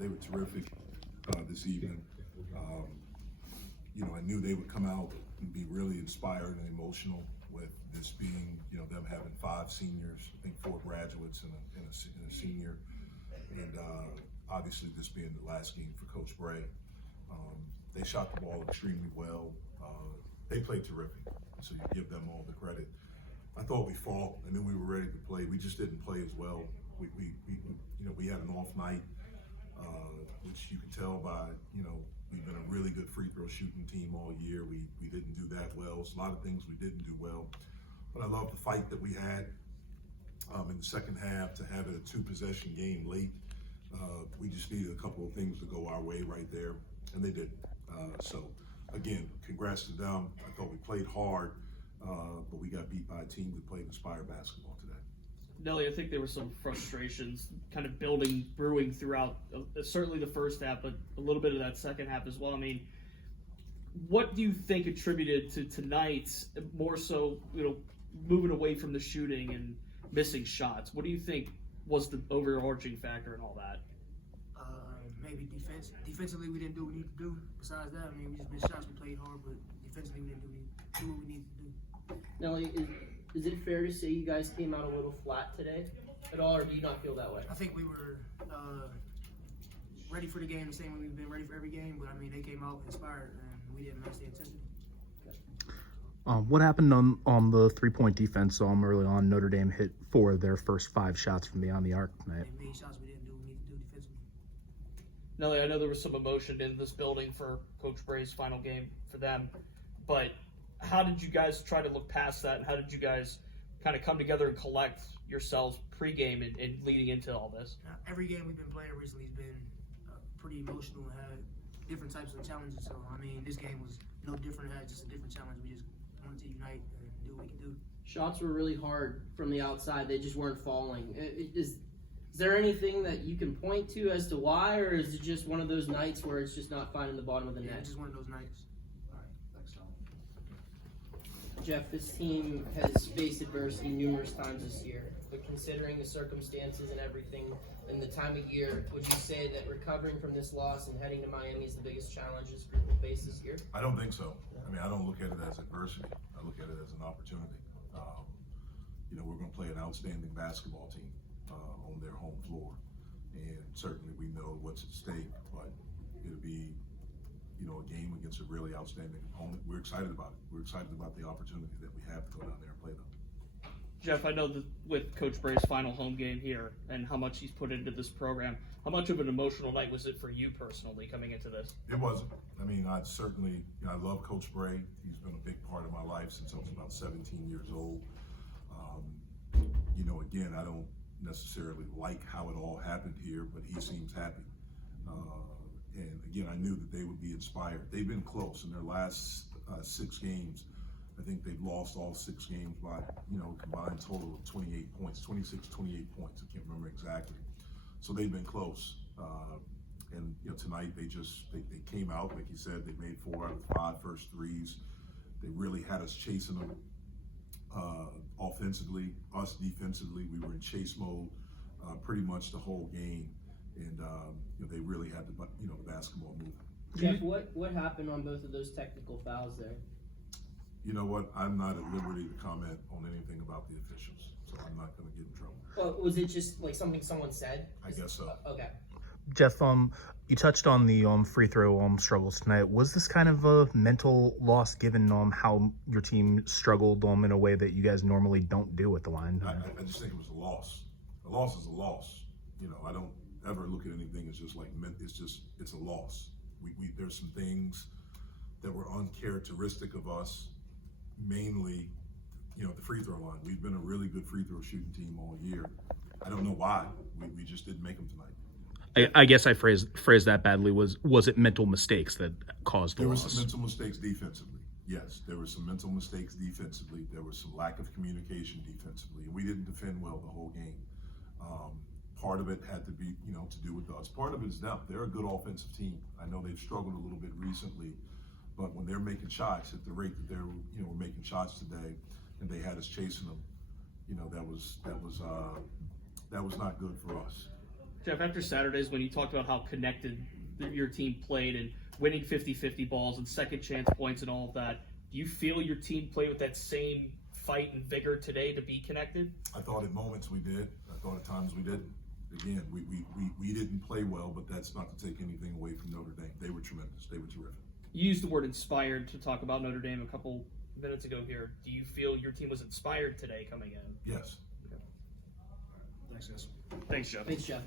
They were terrific this evening. I knew they would come out and be really inspired and emotional with this being, them having 5 seniors, I think 4 graduates and a senior, and obviously this being the last game for Coach Bray. They shot the ball extremely well. They played terrific, so you give them all the credit. I thought we fought. I knew we were ready to play. We just didn't play as well. We had an off night, which you can tell by, we've been a really good free throw shooting team all year. We didn't do that well. There's a lot of things we didn't do well. But I love the fight that we had in the second half to have it a 2-possession game late. We just needed a couple of things to go our way right there, and they did. So, again, congrats to them. I thought we played hard, but we got beat by a team that played inspired basketball today. Nelly, I think there were some frustrations kind of brewing throughout certainly the first half, but a little bit of that second half as well. I mean, what do you think attributed to tonight's more so, moving away from the shooting and missing shots? What do you think was the overarching factor in all that? Maybe defense. Defensively, we didn't do what we needed to do. Besides that, we just missed shots. We played hard, but defensively, we didn't do what we needed to do. Nelly, is it fair to say you guys came out a little flat today at all, or do you not feel that way? I think we were ready for the game the same way we've been ready for every game, but they came out inspired, and we didn't match the intensity. What happened on the 3-point defense early on? Notre Dame hit 4 of their first 5 shots from beyond the arc tonight. They made shots we didn't do what we needed to do defensively. Nelly, I know there was some emotion in this building for Coach Bray's final game for them, but how did you guys try to look past that, and how did you guys kind of come together and collect yourselves pregame and leading into all this? Every game we've been playing recently has been pretty emotional and had different types of challenges. So, this game was no different. It had just a different challenge. We just wanted to unite and do what we can do. Shots were really hard from the outside. They just weren't falling. Is there anything that you can point to as to why, or is it just one of those nights where it's just not finding the bottom of the net? It's just one of those nights. Jeff, this team has faced adversity numerous times this year, but considering the circumstances and everything and the time of year, would you say that recovering from this loss and heading to Miami is the biggest challenge this group will face this year? I don't think so. I don't look at it as adversity. I look at it as an opportunity. We're going to play an outstanding basketball team on their home floor, and certainly we know what's at stake, but it'll be a game against a really outstanding opponent. We're excited about it. We're excited about the opportunity that we have to go down there and play them. Jeff, I know that with Coach Bray's final home game here and how much he's put into this program, how much of an emotional night was it for you personally coming into this? It wasn't. I love Coach Bray. He's been a big part of my life since I was about 17 years old. Again, I don't necessarily like how it all happened here, but he seems happy. And again, I knew that they would be inspired. They've been close in their last 6 games. I think they've lost all 6 games by, a combined total of 28 points, 26, 28 points. I can't remember exactly. So they've been close. And tonight they came out, like you said, they made 4 out of the 5 first threes. They really had us chasing them offensively, us defensively. We were in chase mode pretty much the whole game. And they really had the basketball moving. Jeff, what happened on both of those technical fouls there? You know what? I'm not at liberty to comment on anything about the officials, so I'm not going to get in trouble. Well, was it just like something someone said? I guess so. Okay. Jeff, you touched on the free throw struggles tonight. Was this kind of a mental loss given how your team struggled in a way that you guys normally don't do at the line? I just think it was a loss. A loss is a loss. I don't ever look at anything as just like it's a loss. There's some things that were uncharacteristic of us, mainly the free throw line. We've been a really good free throw shooting team all year. I don't know why. We just didn't make them tonight. I guess I phrased that badly. Was it mental mistakes that caused the loss? There were some mental mistakes defensively. Yes, there were some mental mistakes defensively. There was some lack of communication defensively. We didn't defend well the whole game. Part of it had to be, to do with us. Part of it is them. They're a good offensive team. I know they've struggled a little bit recently, but when they're making shots at the rate that they're, were making shots today, and they had us chasing them, that was not good for us. Jeff, after Saturdays, when you talked about how connected your team played and winning 50-50 balls and second chance points and all of that, do you feel your team played with that same fight and vigor today to be connected? I thought at moments we did. I thought at times we didn't. Again, we didn't play well, but that's not to take anything away from Notre Dame. They were tremendous. They were terrific. You used the word inspired to talk about Notre Dame a couple minutes ago here. Do you feel your team was inspired today coming in? Yes. Thanks, guys. Thanks, Jeff. Thanks, Jeff.